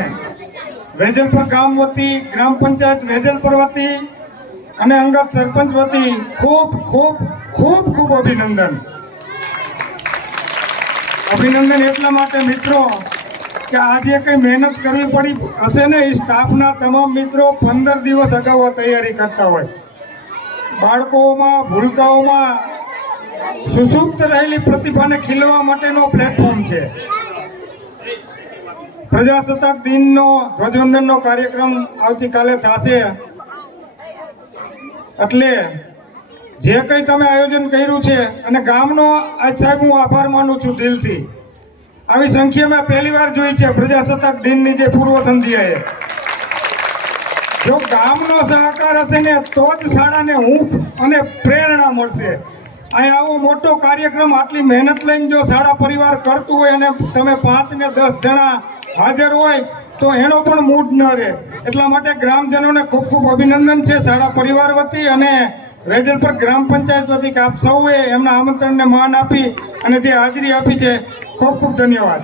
આપને વેજલપુર ગામ વતી, ગ્રામ પંચાયત વેજલપુર વતી અને અંગત સરપંચ વતી ખૂબ ખૂબ ખૂબ ખૂબ અભિનંદન. અભિનંદન એટલા માટે મિત્રો કે આજે કઈ મહેનત કરવી પડી હશે ને, એ સ્ટાફના તમામ મિત્રો 15 દિવસ અગાઉ તૈયારી કરતા હોય. બાળકોમાં, ભૂલકાઓમાં સુસુપ્ત રહેલી પ્રતિભાને ખીલવા માટેનો પ્લેટફોર્મ છે. પ્રજાસત્તાક દિનનો ધ્વજવંદનનો કાર્યક્રમ આવતીકાલે થશે, એટલે જે કંઈ તમે આયોજન કર્યું છે અને ગામનો આજ સાહેબ હું આભાર માનું છું દિલથી. આવી સંખ્યા મેં પહેલી વાર જોઈ છે પ્રજાસત્તાક દિનની જે પૂર્વ સંધ્યાએ. જો ગામનો સહકાર હશે ને તો જ શાળાને હૂંફ અને પ્રેરણા મળશે. અહીં આવો મોટો કાર્યક્રમ આટલી મહેનત લઈને જો શાળા પરિવાર કરતું હોય અને તમે 5 ને 10 જણા હાજર હોય તો એનો પણ મૂડ ન રહે. એટલા માટે ગ્રામજનોને ખૂબ ખૂબ અભિનંદન છે શાળા પરિવાર વતી અને વેજલપુર ગ્રામ પંચાયત વતી કે આપ સૌએ એમના આમંત્રણને માન આપી અને જે હાજરી આપી છે. ખૂબ ખૂબ ધન્યવાદ.